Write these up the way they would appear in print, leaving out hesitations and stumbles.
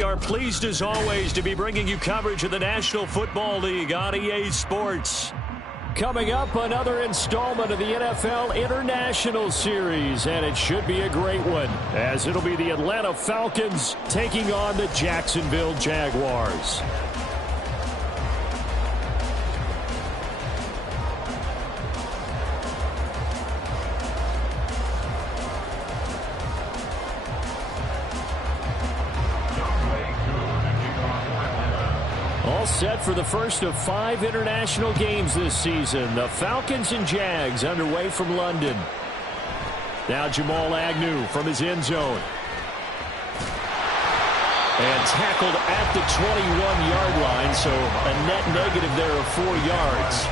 we are pleased as always to be bringing you coverage of the National Football League on EA Sports. Coming up, another installment of the NFL International Series, and it should be a great one, as it'll be the Atlanta Falcons taking on the Jacksonville Jaguars. All set for the first of 5 international games this season. The Falcons and Jags underway from London. Now Jamal Agnew from his end zone. And tackled at the 21-yard line, so a net negative there of 4 yards.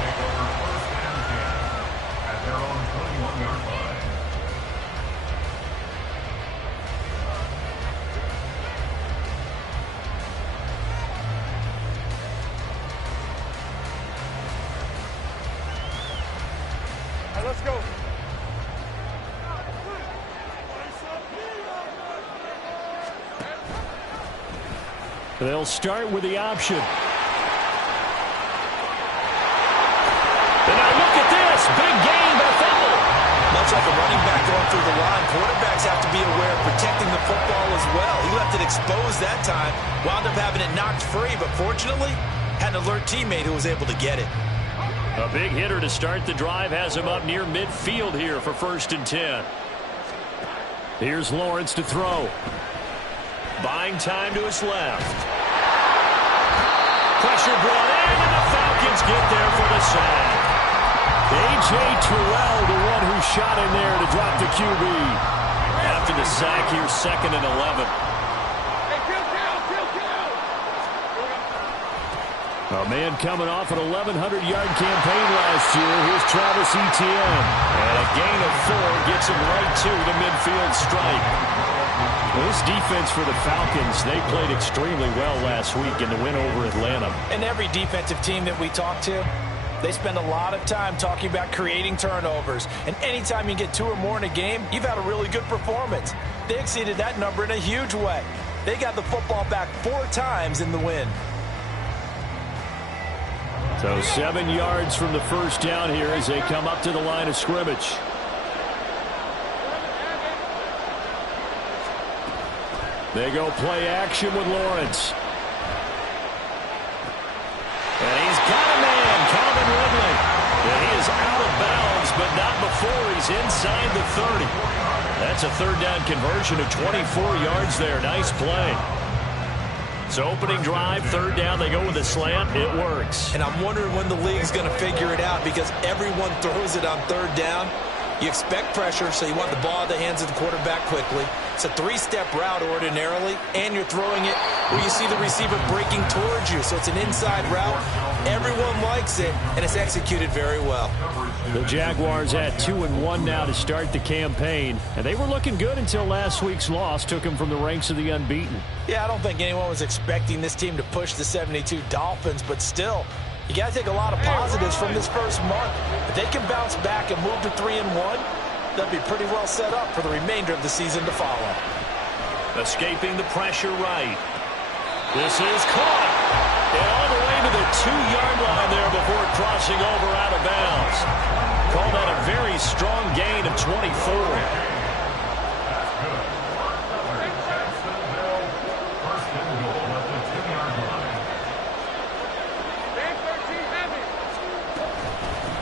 Let's go. They'll start with the option. And now look at this. Big gain, but a fumble. Much like a running back going through the line, quarterbacks have to be aware of protecting the football as well. He left it exposed that time, wound up having it knocked free, but fortunately had an alert teammate who was able to get it. A big hitter to start the drive has him up near midfield here for 1st and 10. Here's Lawrence to throw. Buying time to his left. Pressure brought in, and the Falcons get there for the sack. A.J. Terrell, the one who shot in there to drop the QB. After the sack here, 2nd and 11. A man coming off an 1,100-yard campaign last year. Here's Travis Etienne. And a gain of 4 gets him right to the midfield stripe. Well, this defense for the Falcons, they played extremely well last week in the win over Atlanta. And every defensive team that we talk to, they spend a lot of time talking about creating turnovers. And anytime you get 2 or more in a game, you've had a really good performance. They exceeded that number in a huge way. They got the football back 4 times in the win. So 7 yards from the first down here as they come up to the line of scrimmage. They go play action with Lawrence. And he's got a man, Calvin Ridley. And he is out of bounds, but not before he's inside the 30. That's a 3rd down conversion of 24 yards there. Nice play. So opening drive, 3rd down, they go with a slant. It works. And I'm wondering when the league's going to figure it out, because everyone throws it on 3rd down. You expect pressure, so you want the ball in the hands of the quarterback quickly. It's a 3-step route ordinarily, and you're throwing it where you see the receiver breaking towards you. So it's an inside route. Everyone likes it, and it's executed very well. The Jaguars at 2-1 now to start the campaign, and they were looking good until last week's loss took them from the ranks of the unbeaten. Yeah, I don't think anyone was expecting this team to push the 72 Dolphins, but still, you got to take a lot of positives from this first month. If they can bounce back and move to 3-1, they'll be pretty well set up for the remainder of the season to follow. Escaping the pressure right. This is caught. And all the way to the 2-yard line there before crossing over out of bounds. Call that a very strong gain of 24.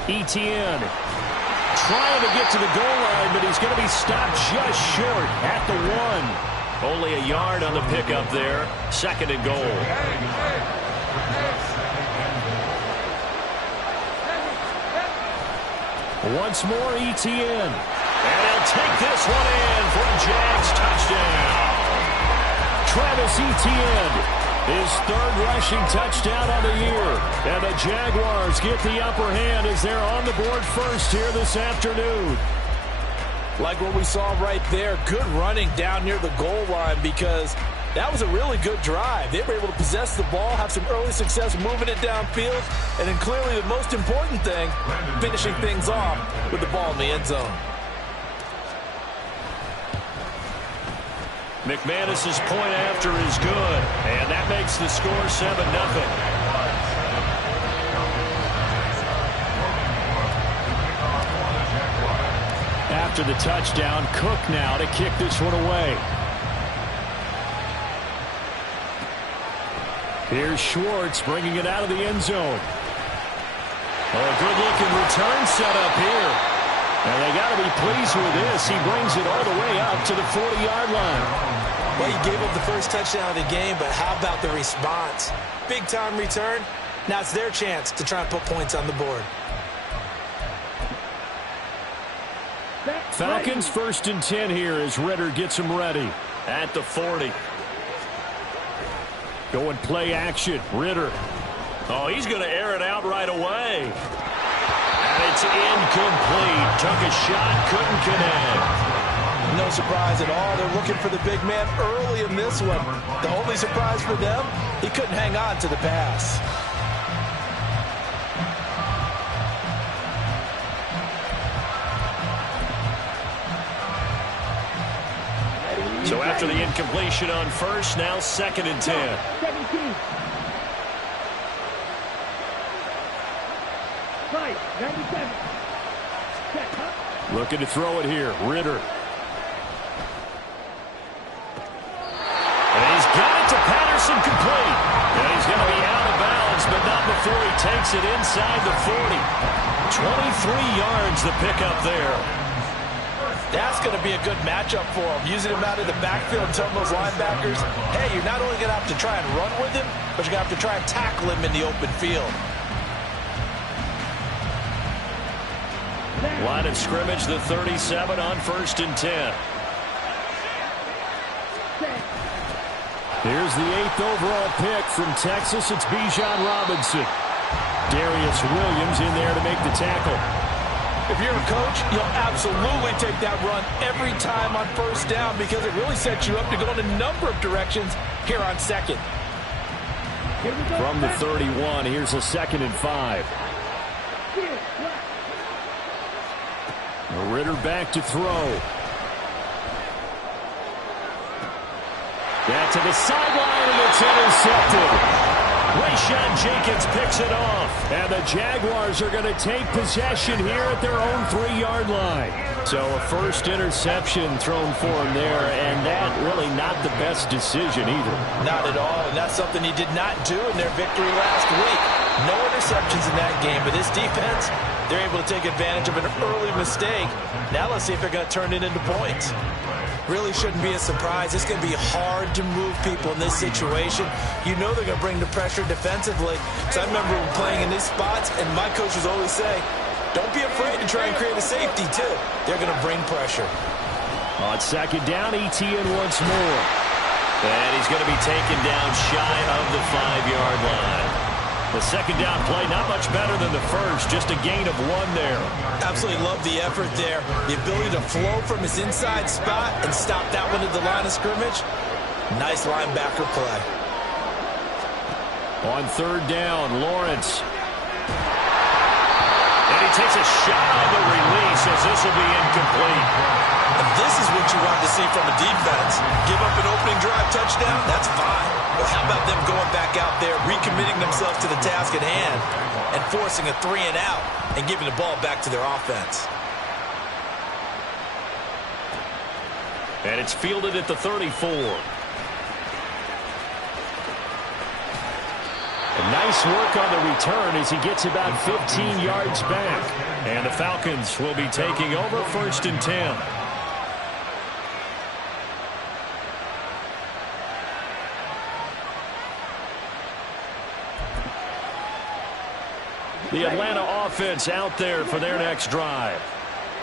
Etienne trying to get to the goal line, but he's going to be stopped just short at the 1. Only a yard on the pickup there. 2nd and goal. Once more, Etienne. And he'll take this one in for a Jags touchdown. Travis Etienne. His 3rd rushing touchdown of the year. And the Jaguars get the upper hand as they're on the board first here this afternoon. Like what we saw right there, good running down near the goal line, because that was a really good drive. They were able to possess the ball, have some early success moving it downfield, and then clearly the most important thing, finishing things off with the ball in the end zone. McManus's point after is good, and that makes the score 7-0. After the touchdown, Cook now to kick this one away. Here's Schwartz bringing it out of the end zone. Oh, a good-looking return set up here. And they got to be pleased with this. He brings it all the way up to the 40-yard line. Well, he gave up the first touchdown of the game, but how about the response? Big-time return. Now it's their chance to try and put points on the board. Falcons 1st and 10 here as Ritter gets them ready at the 40. Going play action. Ritter. Oh, he's going to air it out right away. And it's incomplete. Took a shot, couldn't connect. No surprise at all. They're looking for the big man early in this one. The only surprise for them, he couldn't hang on to the pass. So after the incompletion on first, now 2nd and 10. 17. Right, 97. Set, huh? Looking to throw it here. Ritter. And he's got it to Patterson complete. And he's going to be out of bounds, but not before he takes it inside the 40. 23 yards the pickup there. That's going to be a good matchup for him. Using him out of the backfield, telling those linebackers, hey, you're not only going to have to try and run with him, but you're going to have to try and tackle him in the open field. Line of scrimmage, the 37 on 1st and 10. Here's the 8th overall pick from Texas. It's Bijan Robinson. Darius Williams in there to make the tackle. If you're a coach, you'll absolutely take that run every time on 1st down because it really sets you up to go in a number of directions here on 2nd. From the 31, here's a 2nd and 5. Ritter back to throw. Back to the sideline, and it's intercepted. Rayshawn Jenkins picks it off. And the Jaguars are going to take possession here at their own 3-yard line. So a first interception thrown for him there, and that really not the best decision either. Not at all, and that's something he did not do in their victory last week. No interceptions in that game, but this defense, they're able to take advantage of an early mistake. Now let's see if they're going to turn it into points. Really shouldn't be a surprise. It's going to be hard to move people in this situation. You know they're going to bring the pressure defensively. So I remember playing in these spots, and my coaches always say, don't be afraid to try and create a safety, too. They're going to bring pressure. On 2nd down, ETN once more. And he's going to be taken down shy of the 5-yard line. The 2nd down play, not much better than the first, just a gain of 1 there. Absolutely love the effort there. The ability to flow from his inside spot and stop that one at the line of scrimmage. Nice linebacker play. On 3rd down, Lawrence. And he takes a shot on the release as this will be incomplete. And this is what you want to see from a defense. Give up an opening drive touchdown, that's fine. But how about them going back out there, recommitting themselves to the task at hand, and forcing a 3-and-out and giving the ball back to their offense. And it's fielded at the 34. Nice work on the return as he gets about 15 yards back. And the Falcons will be taking over 1st and 10. The Atlanta offense out there for their next drive.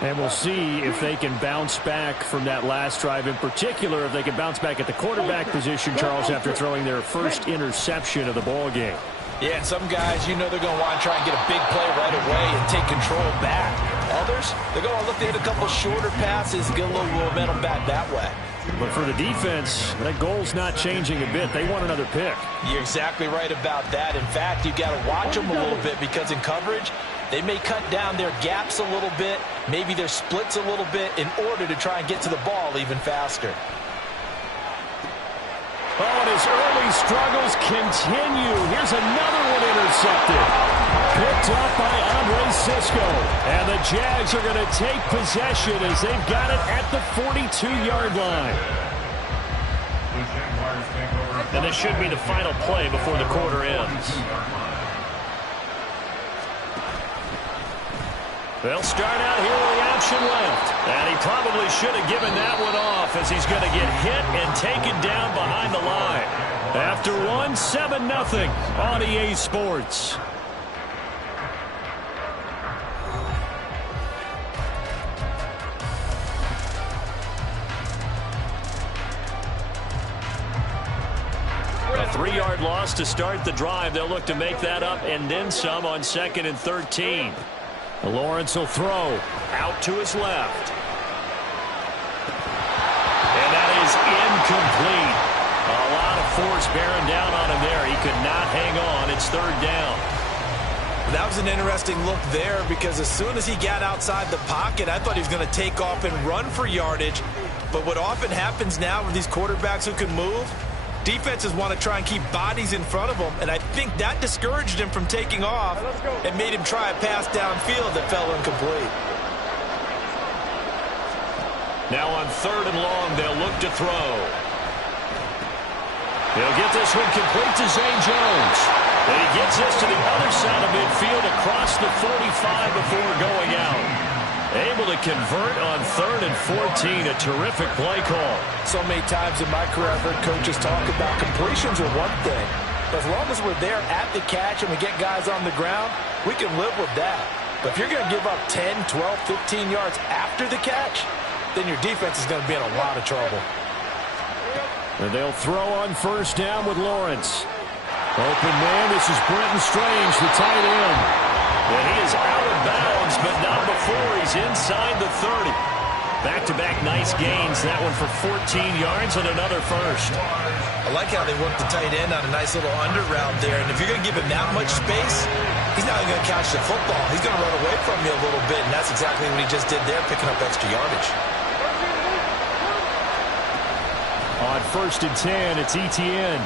And we'll see if they can bounce back from that last drive. In particular, if they can bounce back at the quarterback position, Charles, after throwing their first interception of the ball game. Yeah, and some guys, you know they're going to want to try and get a big play right away and take control back. Others, they're going to look to hit a couple shorter passes, get a little momentum back that way. But for the defense, that goal's not changing a bit. They want another pick. You're exactly right about that. In fact, you've got to watch them a little bit because in coverage, they may cut down their gaps a little bit, maybe their splits a little bit in order to try and get to the ball even faster. Oh, and his early struggles continue. Here's another one intercepted. Picked up by Andre Sisco. And the Jags are going to take possession as they've got it at the 42-yard line. And this should be the final play before the quarter ends. They'll start out here with the option left. And he probably should have given that one off as he's going to get hit and taken down behind the line. After one, 7-0 on EA Sports. A 3-yard loss to start the drive. They'll look to make that up and then some on 2nd and 13. Lawrence will throw out to his left. And that is incomplete. A lot of force bearing down on him there. He could not hang on. It's 3rd down. That was an interesting look there because as soon as he got outside the pocket, I thought he was going to take off and run for yardage. But what often happens now with these quarterbacks who can move, defenses want to try and keep bodies in front of them, and I think that discouraged him from taking off and made him try a pass downfield that fell incomplete. Now on 3rd and long, they'll look to throw. He'll get this one complete to Zay Jones. And he gets this to the other side of midfield across the 45 before going out. Able to convert on 3rd and 14. A terrific play call. So many times in my career, I've heard coaches talk about completions are one thing. But as long as we're there at the catch and we get guys on the ground, we can live with that. But if you're going to give up 10, 12, 15 yards after the catch, then your defense is going to be in a lot of trouble. And they'll throw on 1st down with Lawrence. Open man, this is Brenton Strange, the tight end. And he is out of bounds, but not before he's inside the 30. Back-to-back nice gains. That one for 14 yards and another first. I like how they work the tight end on a nice little under route there. And if you're going to give him that much space, he's not even going to catch the football. He's going to run away from you a little bit, and that's exactly what he just did there, picking up extra yardage. On 1st and 10, it's Etienne.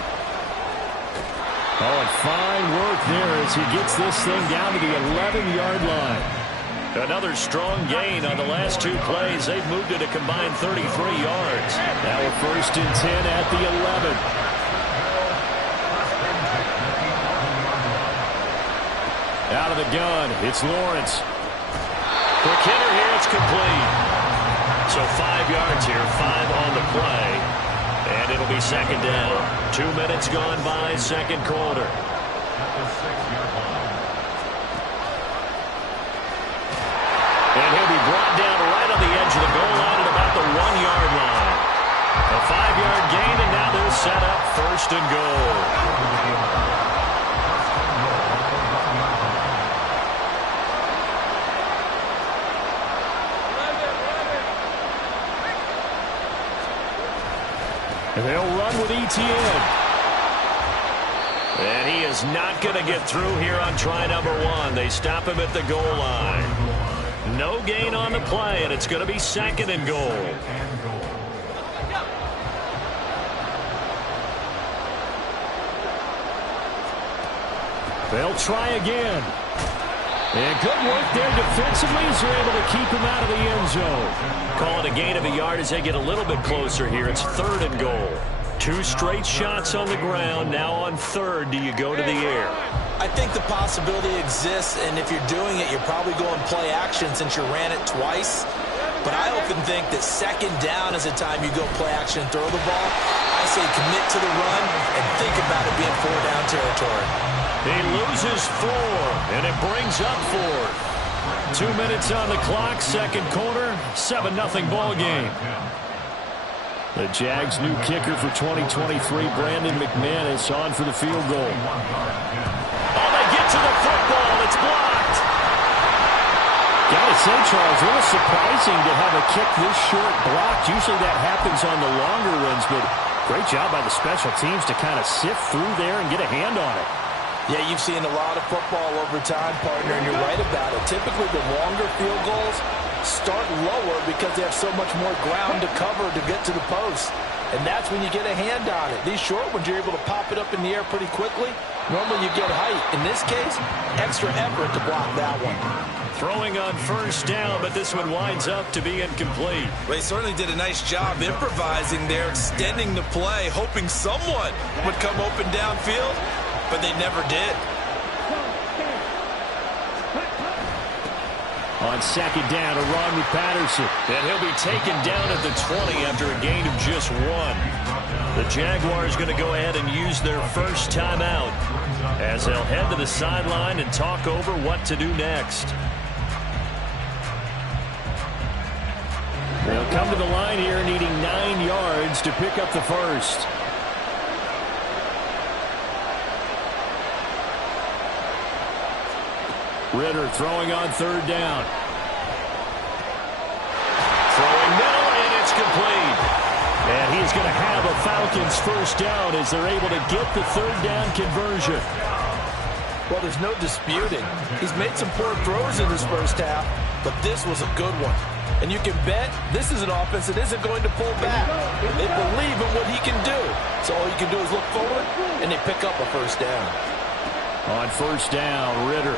Oh, and fine work there as he gets this thing down to the 11-yard line. Another strong gain on the last 2 plays. They've moved it a combined 33 yards. Now a 1st and 10 at the 11. Out of the gun, it's Lawrence. Quick hitter here, it's complete. So 5 yards here, 5 on the play. And it'll be 2nd down. 2 minutes gone by, 2nd quarter. And he'll be brought down right on the edge of the goal line at about the 1-yard line. A 5-yard gain, and now they're set up 1st and goal. And they'll run with Etienne. And he is not going to get through here on try number 1. They stop him at the goal line. No gain on the play, and it's going to be 2nd and goal. They'll try again. And good work there defensively as they're able to keep him out of the end zone. Call it a gain of a yard as they get a little bit closer here. It's 3rd and goal. 2 straight shots on the ground. Now on 3rd, do you go to the air? I think the possibility exists, and if you're doing it, you're probably going play action since you ran it twice. But I often think that 2nd down is the time you go play action and throw the ball. I say commit to the run and think about it being 4-down territory. He loses 4, and it brings up 4. 2 minutes on the clock, 2nd quarter, 7-0 ball game. The Jags' new kicker for 2023, Brandon McManus, on for the field goal. Oh, they get to the football. It's blocked. Gotta say, Charles, a little surprising to have a kick this short blocked. Usually that happens on the longer ones, but great job by the special teams to kind of sift through there and get a hand on it. Yeah, you've seen a lot of football over time, partner, and you're right about it. Typically, the longer field goals start lower because they have so much more ground to cover to get to the post. and that's when you get a hand on it. These short ones, you're able to pop it up in the air pretty quickly. Normally you get height. In this case, extra effort to block that one. Throwing on first down, but this one winds up to be incomplete. Well, he certainly did a nice job improvising there, extending the play, hoping someone would come open downfield, but they never did. On second down, a run with Patterson. And he'll be taken down at the 20 after a gain of just 1. The Jaguars going to go ahead and use their first timeout as they'll head to the sideline and talk over what to do next. They'll come to the line here needing 9 yards to pick up the first. Ritter throwing on third down. Throwing middle, and it's complete. And he's going to have a Falcons first down as they're able to get the third down conversion. Well, there's no disputing. He's made some poor throws in this first half, but this was a good one. And you can bet this is an offense that isn't going to pull back. They believe in what he can do. So all you can do is look forward, and they pick up a first down. On first down, Ritter.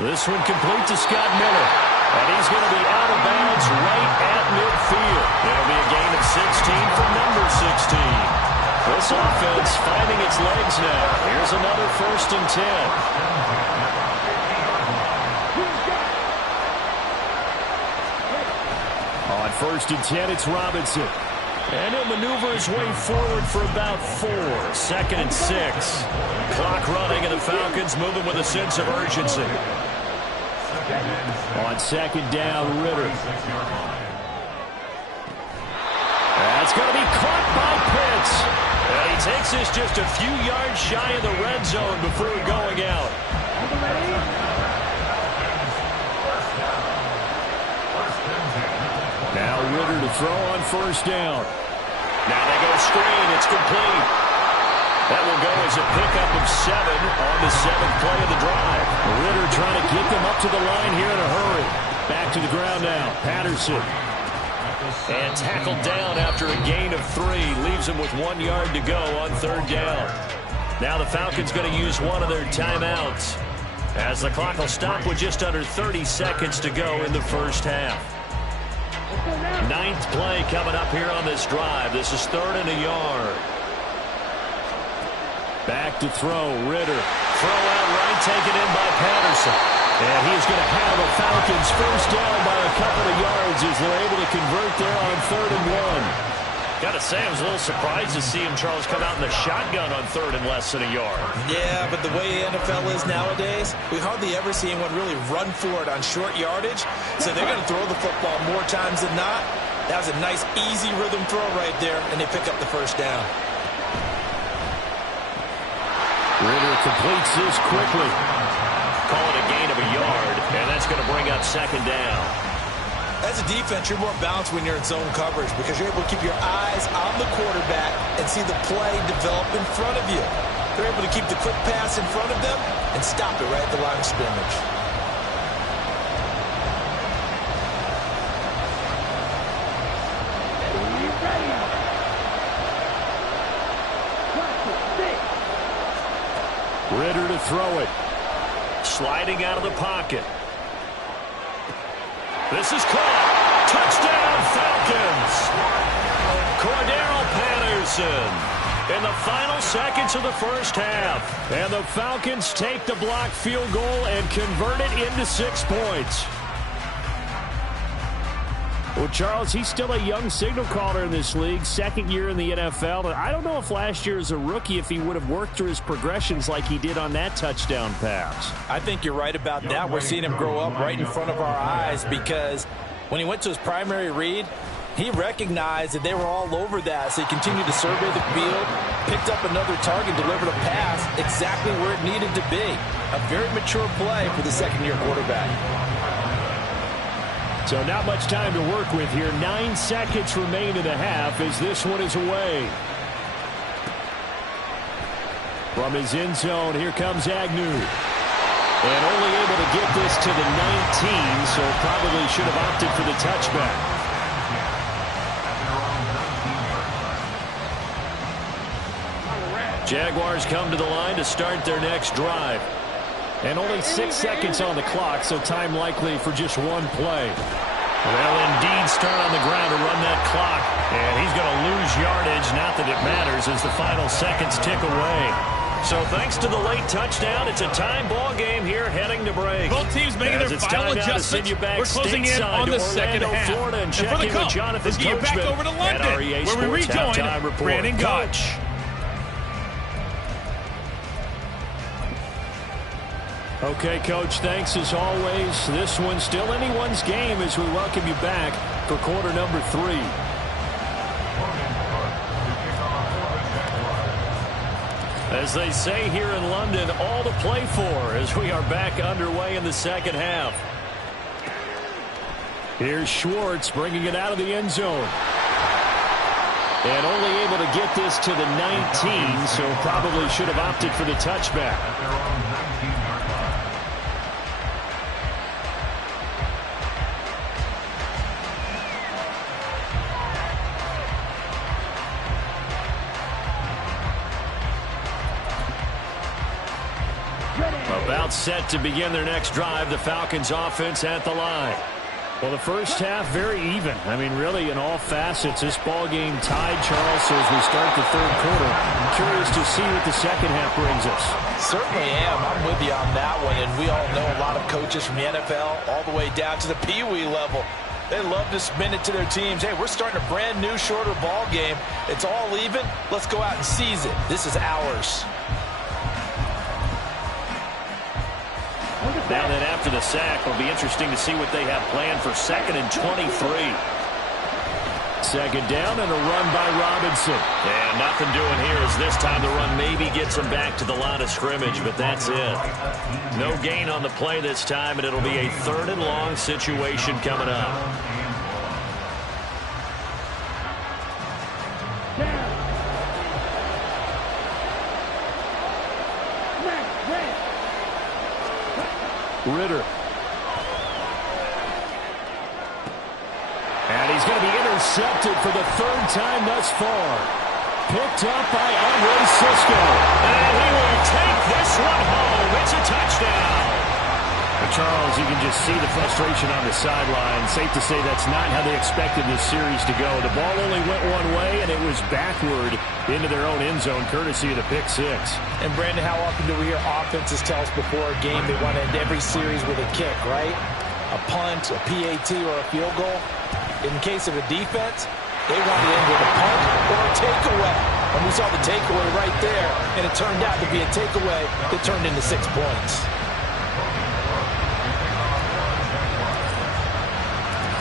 This one complete to Scott Miller. And he's going to be out of bounds right at midfield. It'll be a gain of 16 for number 16. This offense finding its legs now. Here's another 1st and 10. On 1st and 10, it's Robinson. And he'll maneuver his way forward for about 4. 2nd and 6. Clock running, and the Falcons moving with a sense of urgency. On second down, Ritter. That's going to be caught by Pitts. And he takes this just a few yards shy of the red zone before going out. Now Ritter to throw on first down. Now they go screen. It's complete. That will go as a pickup of 7 on the 7th play of the drive. Ritter trying to get them up to the line here in a hurry. Back to the ground now. Patterson. And tackled down after a gain of 3. Leaves him with 1 yard to go on third down. Now the Falcons going to use one of their timeouts as the clock will stop with just under 30 seconds to go in the first half. 9th play coming up here on this drive. This is 3rd and a yard. Back to throw, Ritter. Throw out right, taken in by Patterson. And he's going to have a Falcons first down by a couple of yards as they're able to convert there on 3rd and 1. Got to say, I was a little surprised to see him, Charles, come out in the shotgun on 3rd and less than a yard. Yeah, but the way the NFL is nowadays, we hardly ever see anyone really run for it on short yardage. So they're going to throw the football more times than not. That was a nice, easy rhythm throw right there, and they pick up the first down. Ritter completes this quickly. Call it a gain of a yard, and that's going to bring up 2nd down. As a defense, you're more balanced when you're in zone coverage because you're able to keep your eyes on the quarterback and see the play develop in front of you. They're able to keep the quick pass in front of them and stop it right at the line of scrimmage. Ritter to throw it. Sliding out of the pocket. This is caught. Touchdown, Falcons. Cordero Patterson in the final seconds of the first half. And the Falcons take the blocked field goal and convert it into 6 points. Well, Charles, he's still a young signal caller in this league, 2nd year in the NFL. And I don't know if last year as a rookie, if he would have worked through his progressions like he did on that touchdown pass. I think you're right about that. We're seeing him grow up right in front of our eyes because when he went to his primary read, he recognized that they were all over that. So he continued to survey the field, picked up another target, delivered a pass exactly where it needed to be. A very mature play for the 2nd-year quarterback. So not much time to work with here. 9 seconds remain in the half as this one is away. From his end zone, here comes Agnew. And only able to get this to the 19, so probably should have opted for the touchback. Jaguars come to the line to start their next drive. And only 6 seconds on the clock, so time likely for just one play. Well, indeed, start on the ground to run that clock. And he's going to lose yardage. Not that it matters as the final seconds tick away. So thanks to the late touchdown, it's a time ball game here heading to break. Both teams making their final adjustments. We're closing in on the second half. Florida, and for the call, let's get you back over to London, where we rejoin Brandon Coach. Okay, Coach, thanks as always. This one's still anyone's game as we welcome you back for quarter number 3. As they say here in London, all to play for as we are back underway in the second half. Here's Schwartz bringing it out of the end zone. And only able to get this to the 19, so probably should have opted for the touchback. About set to begin their next drive, the Falcons offense at the line. Well, the first half very even. I mean, really, in all facets, this ball game tied, Charles, so as we start the third quarter. I'm curious to see what the second half brings us. Certainly am. I'm with you on that one, and we all know a lot of coaches from the NFL all the way down to the Pee-wee level. They love to spin it to their teams. Hey, we're starting a brand new, shorter ball game. It's all even. Let's go out and seize it. This is ours. Now then, after the sack, it'll be interesting to see what they have planned for 2nd and 23. Second down and a run by Robinson. And nothing doing here as this time the run maybe gets him back to the line of scrimmage, but that's it. No gain on the play this time, and it'll be a 3rd and long situation coming up. Ritter. And he's going to be intercepted for the 3rd time thus far. Picked up by Andre Cisco. And he will take this one home. It's a touchdown. Well, Charles, you can just see the frustration on the sideline. Safe to say that's not how they expected this series to go. The ball only went one way, and it was backward into their own end zone, courtesy of the pick 6. And, Brandon, how often do we hear offenses tell us before a game they want to end every series with a kick, right? A punt, a PAT, or a field goal. In case of a defense, they want to end with a punt or a takeaway. And we saw the takeaway right there, and it turned out to be a takeaway that turned into 6 points.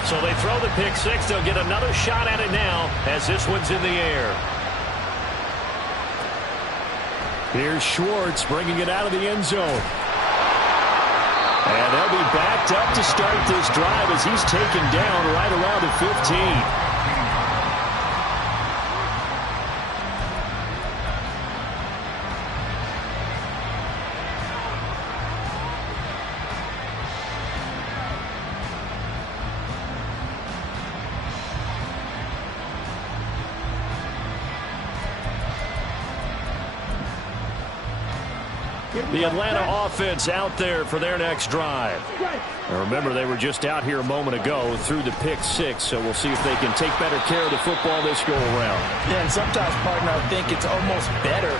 So they throw the pick 6. They'll get another shot at it now as this one's in the air. Here's Schwartz bringing it out of the end zone. And they'll be backed up to start this drive as he's taken down right around the 15. The Atlanta offense out there for their next drive. Now remember, they were just out here a moment ago through the pick 6, so we'll see if they can take better care of the football this go-around. Yeah, and sometimes, partner, I think it's almost better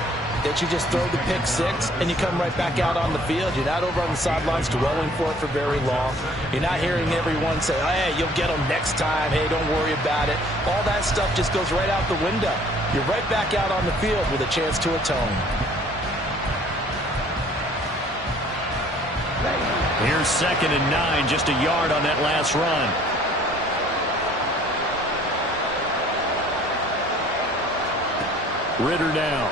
that you just throw the pick 6 and you come right back out on the field. You're not over on the sidelines dwelling for it for very long. You're not hearing everyone say, hey, you'll get them next time. Hey, don't worry about it. All that stuff just goes right out the window. You're right back out on the field with a chance to atone. Here's 2nd and 9, just a yard on that last run. Ritter now.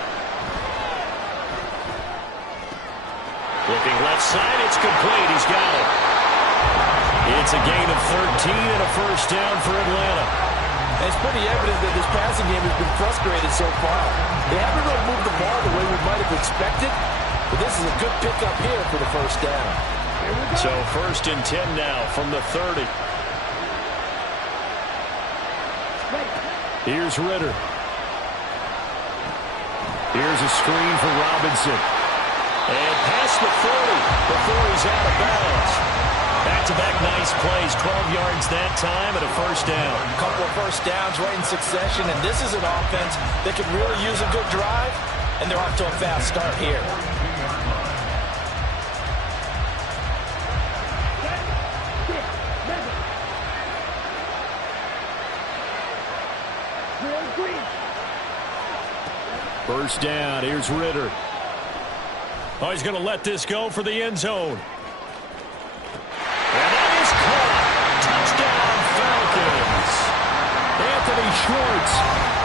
Looking left side, it's complete. He's got it. It's a gain of 13 and a first down for Atlanta. It's pretty evident that this passing game has been frustrated so far. They haven't really moved the ball the way we might have expected, but this is a good pickup here for the first down. So 1st and 10 now from the 30. Here's Ritter. Here's a screen for Robinson. And past the 40 before he's out of bounds. Back-to-back nice plays, 12 yards that time and a first down. A couple of first downs right in succession, and this is an offense that could really use a good drive, and they're off to a fast start here. First down, here's Ritter. Oh, he's going to let this go for the end zone. And that is caught. Touchdown, Falcons. Anthony Schwartz,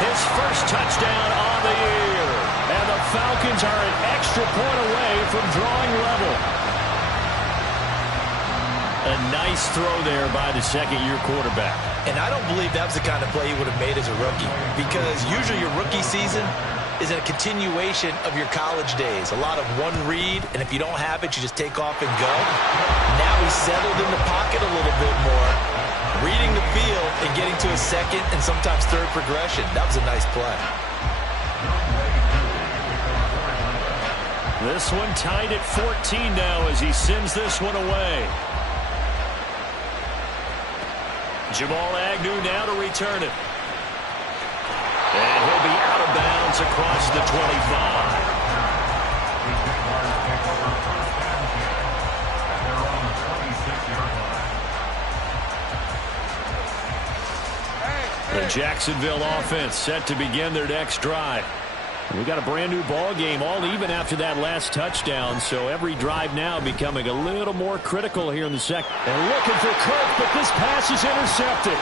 his first touchdown on the year. And the Falcons are an extra point away from drawing level. A nice throw there by the second-year quarterback. And I don't believe that was the kind of play he would have made as a rookie, because usually your rookie season is a continuation of your college days. A lot of one read, and if you don't have it, you just take off and go. Now he's settled in the pocket a little bit more, reading the field and getting to a second and sometimes third progression. That was a nice play. This one tied at 14 now as he sends this one away. Jamal Agnew now to return it. And he'll be out of bounds across the 25. The Jacksonville offense set to begin their next drive. We got a brand new ball game, all even after that last touchdown, so every drive now becoming a little more critical here in the second. And looking for Kirk, but this pass is intercepted.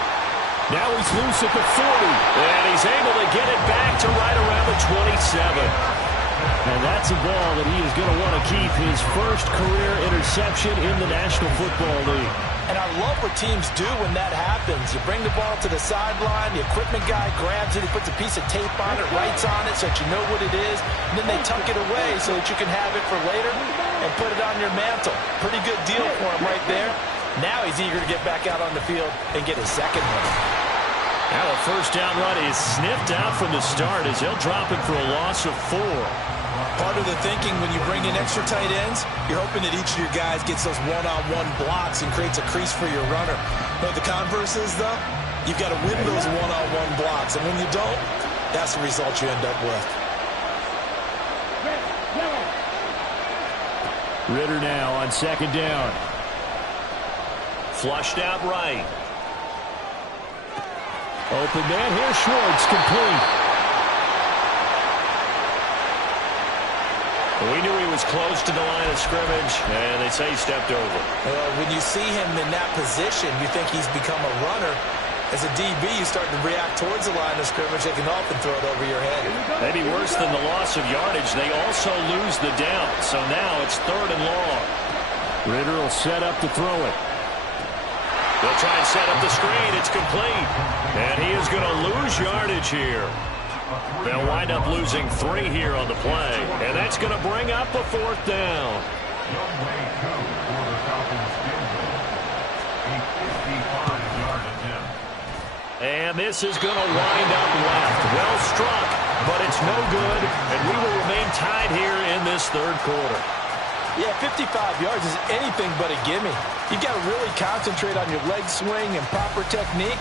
Now he's loose at the 40, and he's able to get it back to right around the 27. And that's a ball that he is going to want to keep, his first career interception in the National Football League. And I love what teams do when that happens. You bring the ball to the sideline, the equipment guy grabs it, he puts a piece of tape on it, writes on it so that you know what it is, and then they tuck it away so that you can have it for later and put it on your mantle. Pretty good deal for him right there. Now he's eager to get back out on the field and get his second one. Now a first down run is sniffed out from the start as he'll drop it for a loss of 4. Part of the thinking when you bring in extra tight ends, you're hoping that each of your guys gets those one-on-one blocks and creates a crease for your runner. But the converse is, though, you've got to win those one-on-one blocks. And when you don't, that's the result you end up with. Ritter now on second down. Flushed out right. Open man, here's Schwartz, complete. We knew he was close to the line of scrimmage, and they say he stepped over. Well, when you see him in that position, you think he's become a runner. As a DB, you start to react towards the line of scrimmage. They can often throw it over your head. Maybe worse than the loss of yardage, they also lose the down. So now it's 3rd and long. Ritter will set up to throw it. They'll try and set up the screen. It's complete. And he is going to lose yardage here. They'll wind up losing 3 here on the play. And that's going to bring up a 4th down. And this is going to wind up left. Well struck, but it's no good. And we will remain tied here in this 3rd quarter. Yeah, 55 yards is anything but a gimme. You've got to really concentrate on your leg swing and proper technique.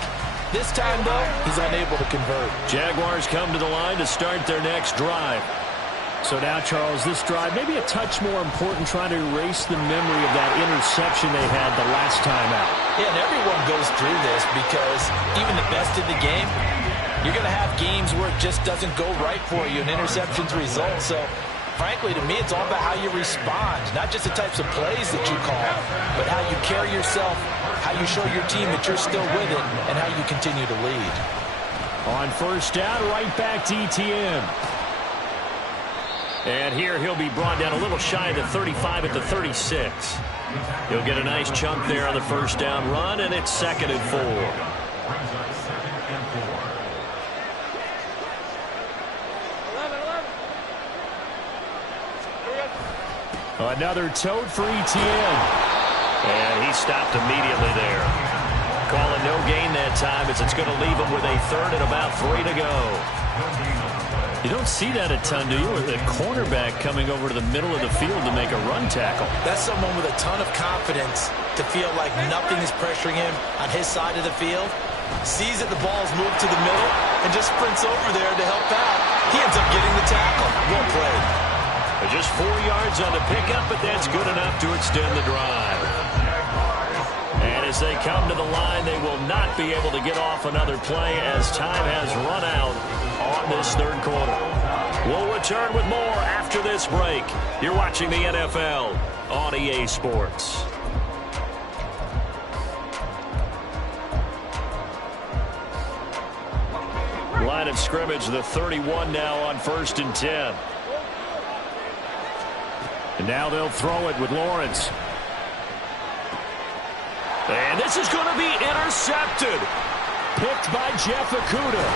This time, though, he's unable to convert. Jaguars come to the line to start their next drive. So now, Charles, this drive maybe a touch more important, trying to erase the memory of that interception they had the last time out. Yeah, and everyone goes through this because even the best in the game, you're going to have games where it just doesn't go right for you, and interceptions result. So, frankly, to me, it's all about how you respond, not just the types of plays that you call, but how you carry yourself, how you show your team that you're still with it, and how you continue to lead. On first down, right back to ETN. And here he'll be brought down a little shy of the 35 at the 36. He'll get a nice chunk there on the first down run, and it's 2nd and 4. Another tote for ETN. And he stopped immediately there. Calling no gain that time as it's going to leave him with a 3rd and about 3 to go. You don't see that a ton, do you? With a cornerback coming over to the middle of the field to make a run tackle. That's someone with a ton of confidence to feel like nothing is pressuring him on his side of the field. Sees that the ball's moved to the middle and just sprints over there to help out. He ends up getting the tackle. Well played. Just 4 yards on the pickup, but that's good enough to extend the drive. And as they come to the line, they will not be able to get off another play as time has run out on this third quarter. We'll return with more after this break. You're watching the NFL on EA Sports. Line of scrimmage, the 31 now on 1st and 10. And now they'll throw it with Lawrence. And this is going to be intercepted. Picked by Jeff Okudah.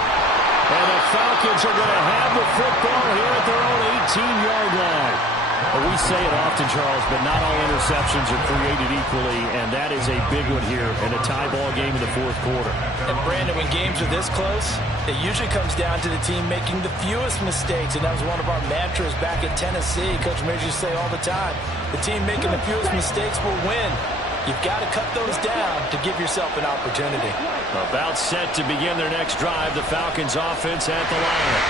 And the Falcons are going to have the football here at their own 18-yard line. Well, we say it often, Charles, but not all interceptions are created equally, and that is a big one here in a tie ball game in the fourth quarter. And, Brandon, when games are this close, it usually comes down to the team making the fewest mistakes, and that was one of our mantras back at Tennessee. Coach Major used to say all the time, the team making the fewest mistakes will win. You've got to cut those down to give yourself an opportunity. About set to begin their next drive, the Falcons offense at the line.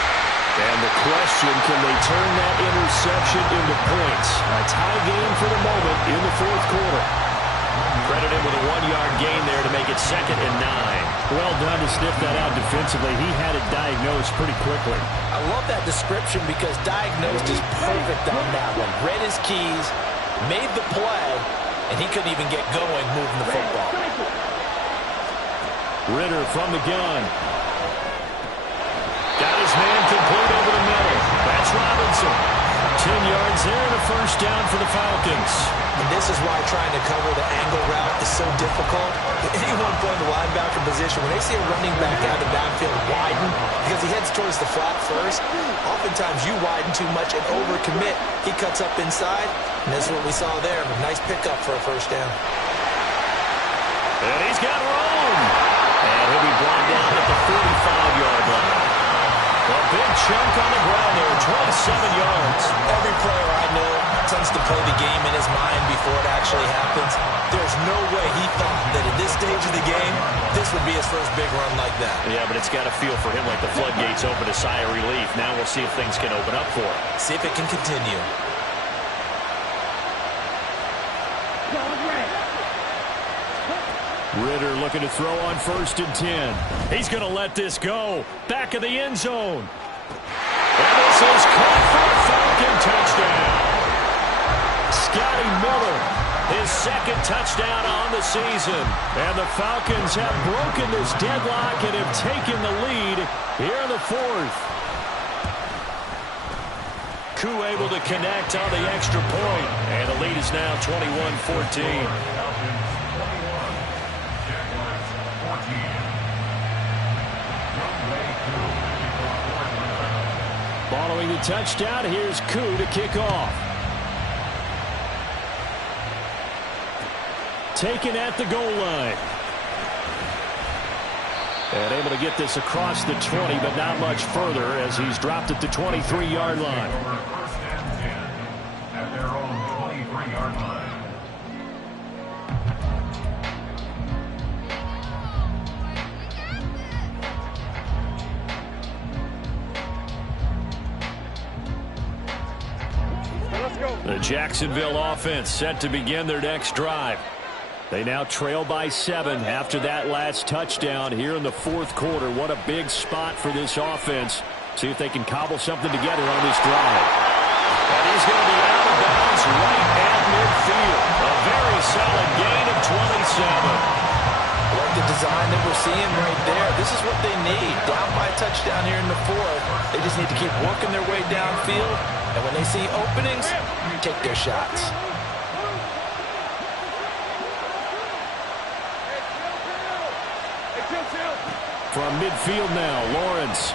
And the question, can they turn that interception into points? A tie game for the moment in the fourth quarter. Credited with a 1-yard gain there to make it 2nd and 9. Well done to sniff that out defensively. He had it diagnosed pretty quickly. I love that description because diagnosed is perfect on that one. Read his keys, made the play, and he couldn't even get going moving the football. Ritter from the gun. Got his man complete over the middle. That's Robinson. 10 yards there and a first down for the Falcons. And this is why trying to cover the angle route is so difficult. Anyone playing the linebacker position, when they see a running back out of the backfield widen, because he heads towards the flat first, oftentimes you widen too much and overcommit. He cuts up inside, and this is what we saw there. A nice pickup for a first down. And he's got room. And he'll be brought down at the 45-yard line. A big chunk on the ground there, 27 yards. Every player I know tends to play the game in his mind before it actually happens. There's no way he thought that at this stage of the game, this would be his first big run like that. Yeah, but it's got to feel for him like the floodgates open, a sigh of relief. Now we'll see if things can open up for him. See if it can continue. Ritter looking to throw on 1st and 10. He's going to let this go. Back of the end zone. And this is caught for a Falcon touchdown. Scotty Miller, his 2nd touchdown on the season. And the Falcons have broken this deadlock and have taken the lead here in the fourth. Koo able to connect on the extra point. And the lead is now 21-14. Following the touchdown, here's Koo to kick off. Taken at the goal line. And able to get this across the 20, but not much further as he's dropped at the 23-yard line. At their own 23-yard line. The Jacksonville offense set to begin their next drive. They now trail by 7 after that last touchdown here in the fourth quarter. What a big spot for this offense. See if they can cobble something together on this drive. And he's going to be out of bounds right at midfield. A very solid gain of 27. Like the design that we're seeing right there. This is what they need. Down by a touchdown here in the fourth. They just need to keep working their way downfield. And when they see openings, take their shots. From midfield now, Lawrence.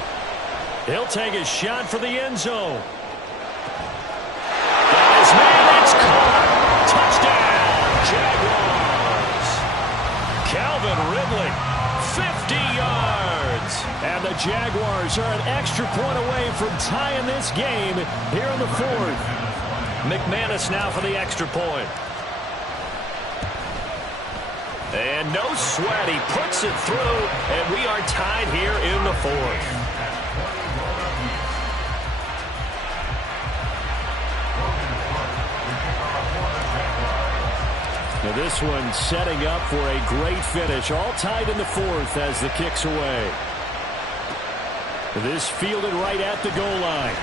He'll take a shot for the end zone. Got his man, it's caught. Touchdown, Jaguars. Calvin Ridley, 50 yards. And the Jaguars are an extra point away from tying this game here in the fourth. McManus now for the extra point. And no sweat. He puts it through, and we are tied here in the fourth. Now this one setting up for a great finish. All tied in the fourth as the kick's away. This fielded right at the goal line.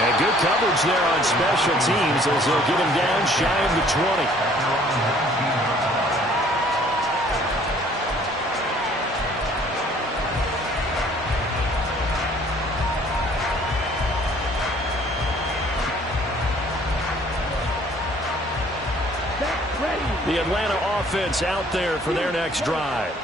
And good coverage there on special teams as they'll get him down shy of the 20. The Atlanta offense out there for their next drive.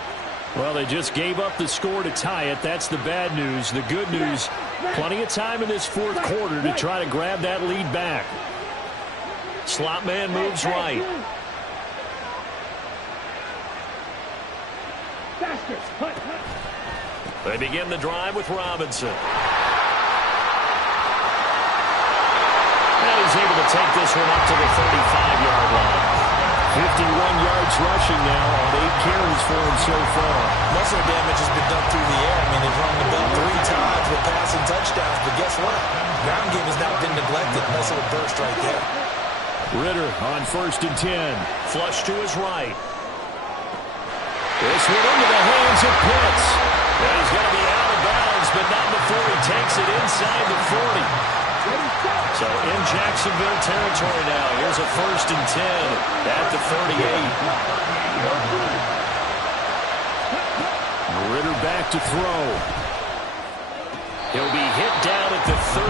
Well, they just gave up the score to tie it. That's the bad news. The good news, plenty of time in this fourth quarter to try to grab that lead back. Slot man moves right. They begin the drive with Robinson. And he's able to take this one up to the 35-yard line. 51 yards rushing now on 8 carries for him so far. Muscle damage has been done through the air. I mean, they've run the ball 3 times with passing touchdowns, but guess what? Ground game has not been neglected. Nice little burst right there. Ritter on 1st and 10. Flush to his right. This one into the hands of Pitts. And he's going to be out of bounds, but not before he takes it inside the 40. So in Jacksonville territory now. Here's a 1st and 10 at the 38. Ritter back to throw. He'll be hit down at the 33.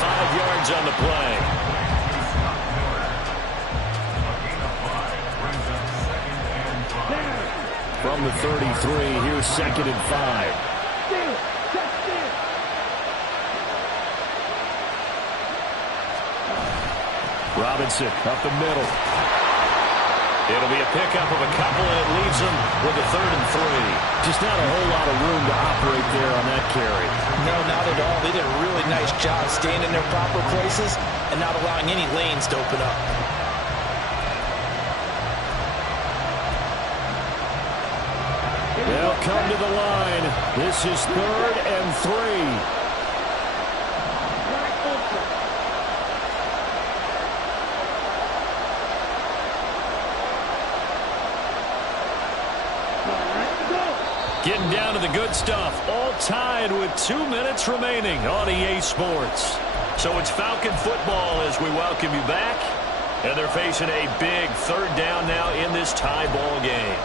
5 yards on the play. From the 33, here's 2nd and 5. Robinson up the middle. It'll be a pickup of a couple, and it leaves him with a 3rd and 3. Just not a whole lot of room to operate there on that carry. No, not at all. They did a really nice job staying in their proper places and not allowing any lanes to open up. They'll come to the line. This is 3rd and 3. Getting down to the good stuff. All tied with 2 minutes remaining on EA Sports. So it's Falcon football as we welcome you back. And they're facing a big 3rd down now in this tie ball game.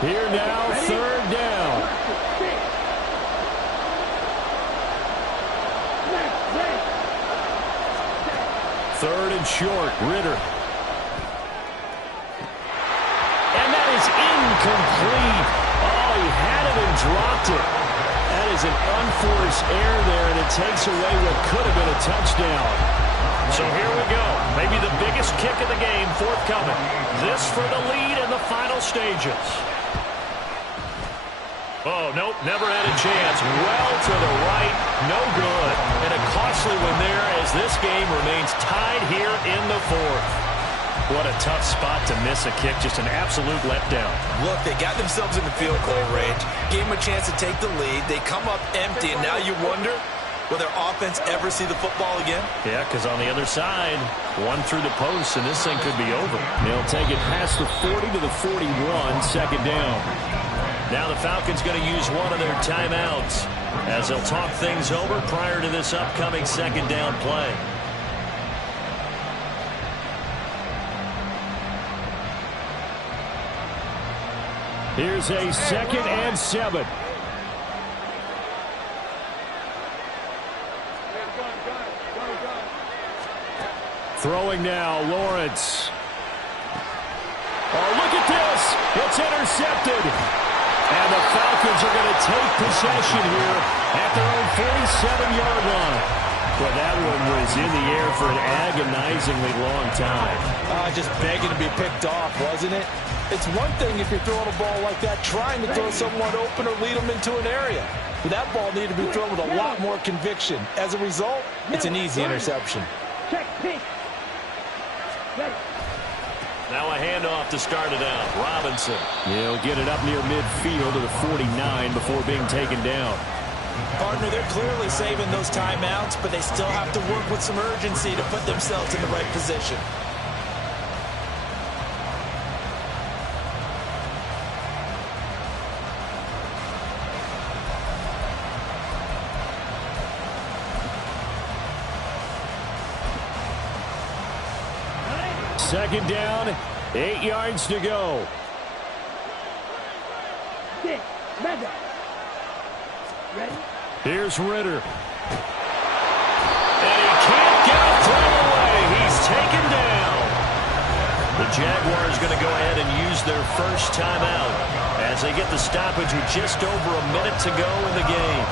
Here now, 3rd down. Third and short, Ritter. Incomplete. Oh, he had it and dropped it. That is an unforced error there, and it takes away what could have been a touchdown. So here we go. Maybe the biggest kick of the game forthcoming. This for the lead in the final stages. Oh, nope, never had a chance. Well to the right, no good. And a costly one there as this game remains tied here in the fourth. What a tough spot to miss a kick. Just an absolute letdown. Look, they got themselves in the field goal range. Gave them a chance to take the lead. They come up empty, and now you wonder, will their offense ever see the football again? Yeah, because on the other side, one through the post, and this thing could be over. They'll take it past the 40 to the 41, 2nd down. Now the Falcons going to use one of their timeouts as they'll talk things over prior to this upcoming 2nd down play. Here's a 2nd and 7. Throwing now, Lawrence. Oh, look at this. It's intercepted. And the Falcons are going to take possession here at their own 47-yard line. Well, that one was in the air for an agonizingly long time. Just begging to be picked off, wasn't it? It's one thing if you're throwing a ball like that, trying to throw someone open or lead them into an area. But that ball needed to be thrown with a lot more conviction. As a result, it's an easy interception. Check, pink. Ready. Now a handoff to start it out. Robinson. He'll get it up near midfield to the 49 before being taken down. Partner, they're clearly saving those timeouts, but they still have to work with some urgency to put themselves in the right position. Second down, 8 yards to go. Madden. Ready? Here's Ritter. And he can't get a throw away. He's taken down. The Jaguars going to go ahead and use their first timeout as they get the stoppage with just over a minute to go in the game.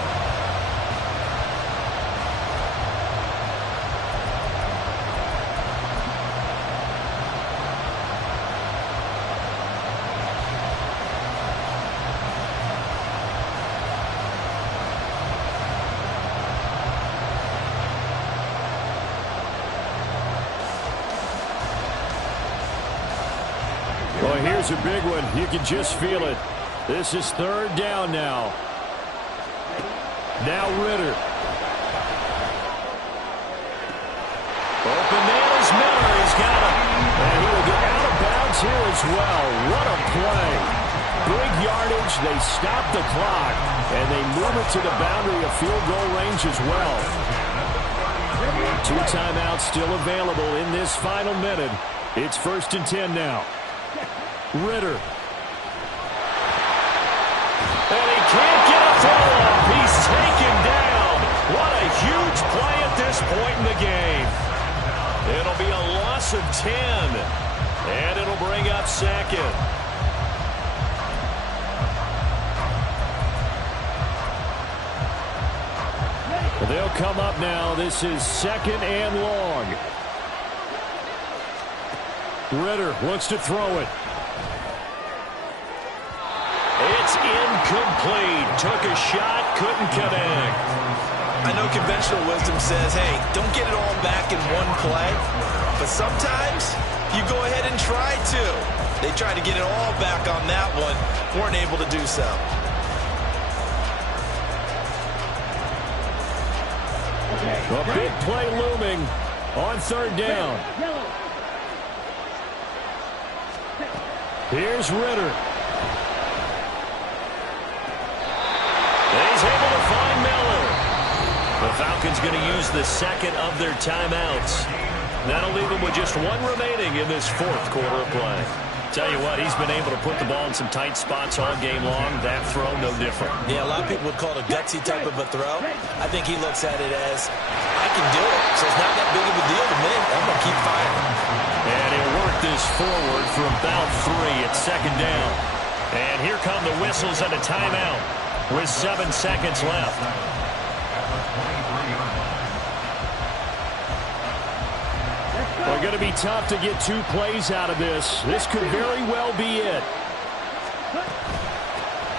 Well, here's a big one. You can just feel it. This is third down now. Now Ritter. Open man is Miller. He's got it. And he will get out of bounds here as well. What a play. Big yardage. They stop the clock. And they move it to the boundary of field goal range as well. 2 timeouts still available in this final minute. It's 1st and 10 now. Ritter. And he can't get a throw up. He's taken down. What a huge play at this point in the game. It'll be a loss of 10. And it'll bring up second. They'll come up now. This is 2nd and long. Ritter wants to throw it. It's incomplete. Took a shot, couldn't connect. I know conventional wisdom says, hey, don't get it all back in one play. But sometimes you go ahead and try to. They tried to get it all back on that one. Weren't able to do so. A big play looming on 3rd down. Here's Ritter. He's able to find Miller. The Falcons going to use the second of their timeouts. That'll leave them with just 1 remaining in this 4th quarter of play. Tell you what, he's been able to put the ball in some tight spots all game long. That throw, no different. Yeah, a lot of people would call it a gutsy type of a throw. I think he looks at it as, I can do it, so it's not that big of a deal to me. I'm going to keep firing. And he'll work this forward for about 3 at 2nd down. And here come the whistles and a timeout with 7 seconds left. Well, going to be tough to get 2 plays out of this. This could very well be it.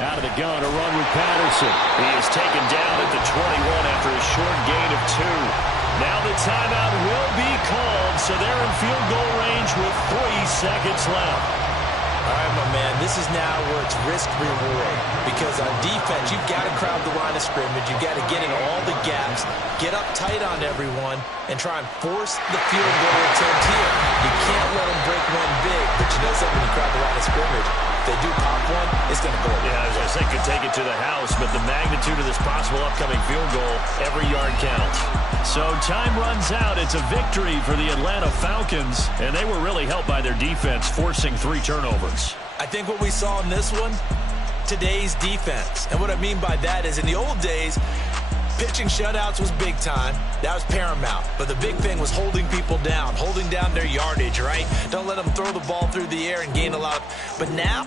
Out of the gun, a run with Patterson. He is taken down at the 21 after a short gain of 2. Now the timeout will be called, so they're in field goal range with 3 seconds left. All right, my man, this is now where it's risk-reward. Because on defense, you've got to crowd the line of scrimmage. You've got to get in all the gaps, get up tight on everyone, and try and force the field goal attempt here. You can't let them break one big, but you know something when you crowd the line of scrimmage. If they do pop one, it's going to go away. Yeah, I was going to say, could take it to the house, but the magnitude of this possible upcoming field goal, every yard counts. So time runs out. It's a victory for the Atlanta Falcons, and they were really helped by their defense, forcing 3 turnovers. I think what we saw in this one, today's defense. And what I mean by that is in the old days, pitching shutouts was big time. That was paramount. But the big thing was holding people down, holding down their yardage, right? Don't let them throw the ball through the air and gain a lot. But now